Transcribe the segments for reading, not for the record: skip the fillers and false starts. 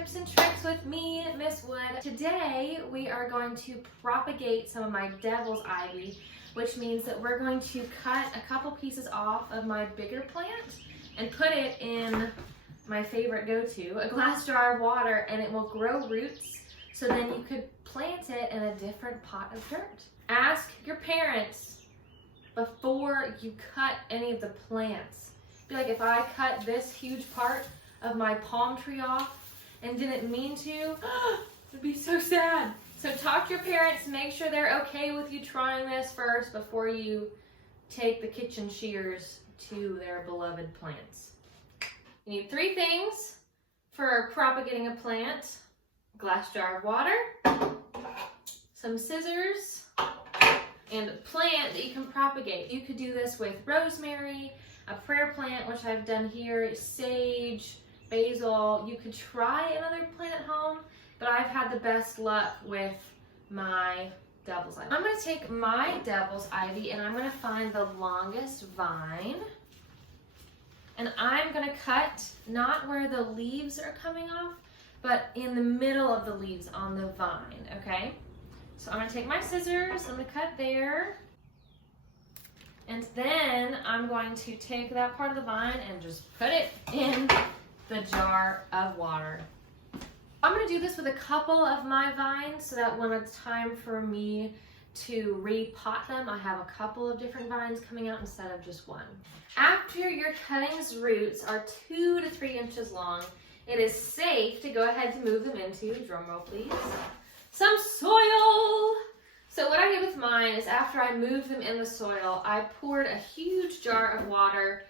Tips and Tricks with me, Miss Wood. Today we are going to propagate some of my devil's ivy, which means that we're going to cut a couple pieces off of my bigger plant and put it in my favorite go-to, a glass jar of water, and it will grow roots, so then you could plant it in a different pot of dirt. Ask your parents before you cut any of the plants. Be like, if I cut this huge part of my palm tree off and didn't mean to, it'd be so sad. So talk to your parents, make sure they're okay with you trying this first before you take the kitchen shears to their beloved plants. You need 3 things for propagating a plant: a glass jar of water, some scissors, and a plant that you can propagate. You could do this with rosemary, a prayer plant, which I've done here, sage, basil. You could try another plant at home, but I've had the best luck with my devil's ivy. I'm going to take my devil's ivy and I'm going to find the longest vine, and I'm going to cut not where the leaves are coming off, but in the middle of the leaves on the vine, okay? So I'm going to take my scissors, I'm going to cut there, and then I'm going to take that part of the vine and just put it in the jar of water. I'm going to do this with a couple of my vines so that when it's time for me to repot them, I have a couple of different vines coming out instead of just one. After your cuttings roots are 2 to 3 inches long, it is safe to go ahead to move them into, drum roll please, some soil. So what I did with mine is after I moved them in the soil, I poured a huge jar of water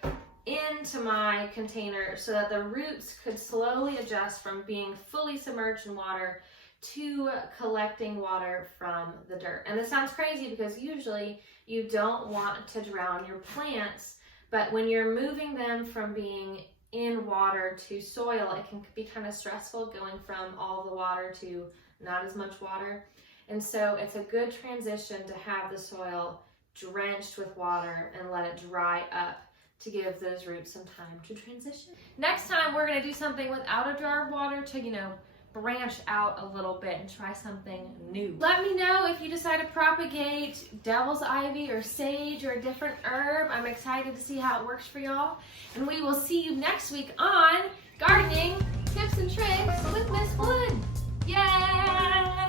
into my container so that the roots could slowly adjust from being fully submerged in water to collecting water from the dirt. And this sounds crazy because usually you don't want to drown your plants, but when you're moving them from being in water to soil, it can be kind of stressful going from all the water to not as much water. And so it's a good transition to have the soil drenched with water and let it dry up to give those roots some time to transition. Next time we're gonna do something without a jar of water to, branch out a little bit and try something new. Let me know if you decide to propagate devil's ivy or sage or a different herb. I'm excited to see how it works for y'all. And we will see you next week on Gardening Tips and Tricks with Miss Wood. Yay!